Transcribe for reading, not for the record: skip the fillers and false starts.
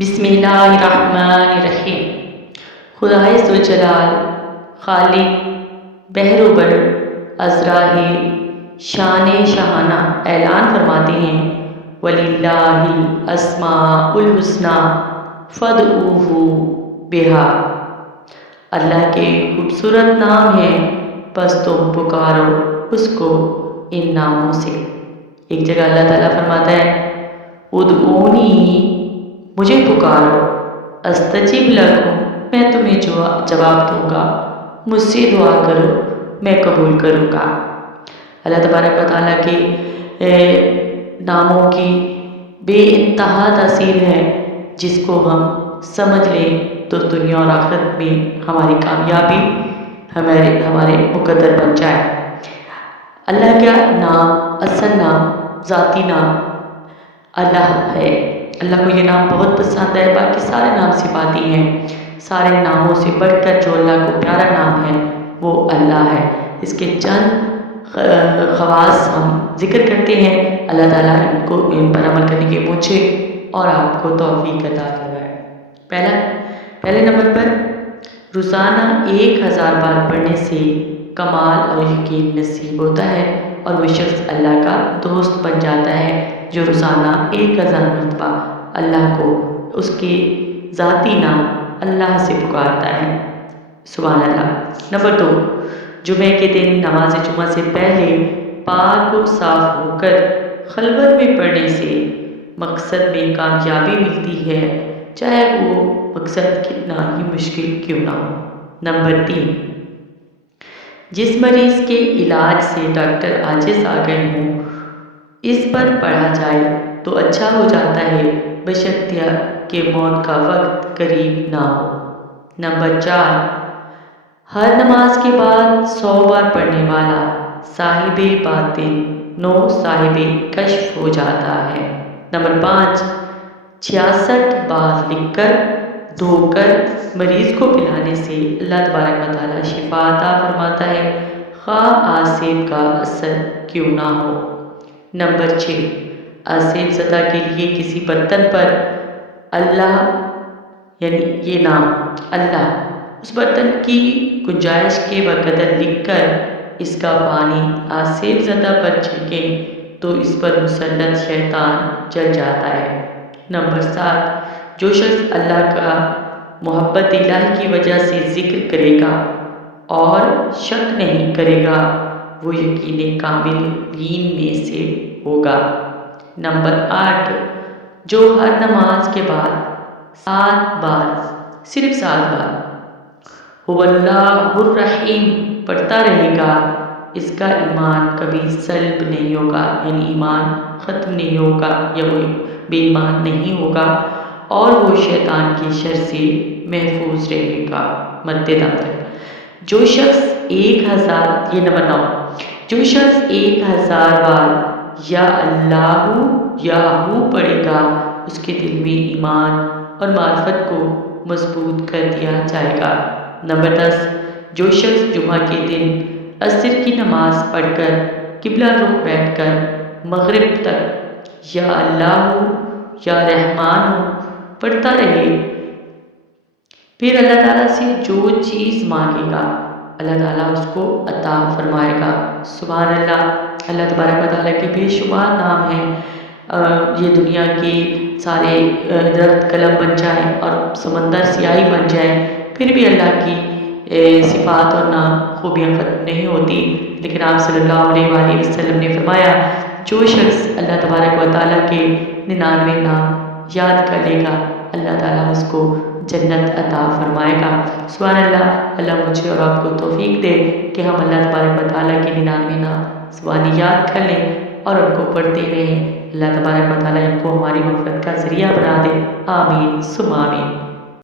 بسم اللہ الرحمن الرحیم۔ خدائے ذوالجلال خالق بحر و بر ازراہ شان شاہانہ اعلان فرماتے ہیں وَلِلَّهِ الْأَسْمَاءُ الْحُسْنَىٰ فَادْعُوهُ بِهَا۔ اللہ کے خوبصورت نام ہیں بس تم پکارو اس کو ان ناموں سے۔ ایک جگہ اللہ تعالیٰ فرماتا ہے ادعونی، مجھے پکارو، استجب لکم، میں تمہیں جواب دوں گا، مجھ سے دعا کرو میں قبول کروں گا۔ اللہ تبارک و تعالیٰ کے ناموں کی بے انتہا تاثیر ہے، جس کو ہم سمجھ لیں تو دنیا اور آخرت میں ہماری کامیابی ہمارے مقدر بن جائے۔ اللہ کا نام، اصل نام، ذاتی نام اللہ ہے۔ اللہ کو یہ نام بہت پسند ہے۔ باقی سارے نام صفاتی ہیں، سارے ناموں سے بڑھ کر جو اللہ کو پیارا نام ہے وہ اللہ ہے۔ اس کے چند خواص ہم ذکر کرتے ہیں، اللہ تعالیٰ ان پر عمل کرنے کے مجھے اور آپ کو توفیق عطا فرمائے۔ پہلے نمبر پر روزانہ 1000 بار پڑھنے سے کمال اور یقین نصیب ہوتا ہے اور وہ شخص اللہ کا دوست بن جاتا ہے جو روزانہ 1000 مرتبہ اللہ کو اس کے ذاتی نام اللہ سے پکارتا ہے۔ سبحان اللہ۔ نمبر 2، جمعہ کے دن نماز جمعہ سے پہلے پاک و صاف ہو کر خلوت میں پڑھنے سے مقصد میں کامیابی ملتی ہے، چاہے وہ مقصد کتنا ہی مشکل کیوں نہ ہو۔ نمبر 3، جس مریض کے علاج سے ڈاکٹر عاجز آ گئے ہوں اس پر پڑھا جائے تو اچھا ہو جاتا ہے، بشرطیہ کہ موت کا وقت قریب نہ ہو۔ نمبر 4، ہر نماز کے بعد 100 بار پڑھنے والا صاحب باطن نو صاحب کشف ہو جاتا ہے۔ نمبر 5، 66 بار لکھ کر دھو کر مریض کو پلانے سے اللہ تبارک و تعالیٰ شفا عطا فرماتا ہے، خواہ آسیب کا اثر کیوں نہ ہو۔ نمبر 6، آسیب زدہ کے لیے کسی برتن پر اللہ یعنی یہ نام اللہ اس برتن کی گنجائش کے بقدر لکھ کر اس کا پانی آسیب زدہ پر چھڑکیں تو اس پر مسلط شیطان جل جاتا ہے۔ نمبر 7، جو شخص اللہ کا محبت الہی کی وجہ سے ذکر کرے گا اور شک نہیں کرے گا وہ یقین کاملین میں سے ہوگا۔ نمبر 8، جو ہر نماز کے بعد 7 بار صرف 7 بار هو اللہ الرحیم پڑھتا رہے گا اس کا ایمان کبھی سلب نہیں ہوگا، یعنی ایمان ختم نہیں ہوگا یا وہ بے ایمان نہیں ہوگا اور وہ شیطان کی شر سے محفوظ رہے گا مرتے دم تک۔ جو شخص 1000 یہ نمبر 9، جو شخص 1000 بار یا اللہ یا ہو پڑھے گا اس کے دل میں ایمان اور معرفت کو مضبوط کر دیا جائے گا۔ نمبر 10، جو شخص جمعہ کے دن عصر کی نماز پڑھ کر قبلہ رخ بیٹھ کر مغرب تک یا اللہ یا رحمان پڑھتا رہے پھر اللہ تعالیٰ سے جو چیز مانگے گا اللہ تعالیٰ اس کو عطا فرمائے گا۔ سبحان اللہ۔ اللہ تبارک و تعالیٰ کے بے شمار نام ہیں۔ یہ دنیا کے سارے درخت قلم بن جائیں اور سمندر سیاہی بن جائیں پھر بھی اللہ کی صفات اور نام خوبیاں ختم نہیں ہوتی، لیکن آپ صلی اللہ علیہ وآلہ وسلم نے فرمایا جو شخص اللہ تبارک و تعالیٰ کے 99 نام یاد کر لے گا اللہ تعالیٰ اس کو جنت عطا فرمائے گا۔ سبحان اللہ۔ اللہ مجھے اور آپ کو توفیق دے کہ ہم اللہ تبارک و تعالیٰ کے 99 نام زبانی یاد کر لیں اور ان کو پڑھتے رہیں۔ اللہ تبارک و تعالیٰ ان کو ہماری مغفرت کا ذریعہ بنا دے۔ آمین ثم آمین۔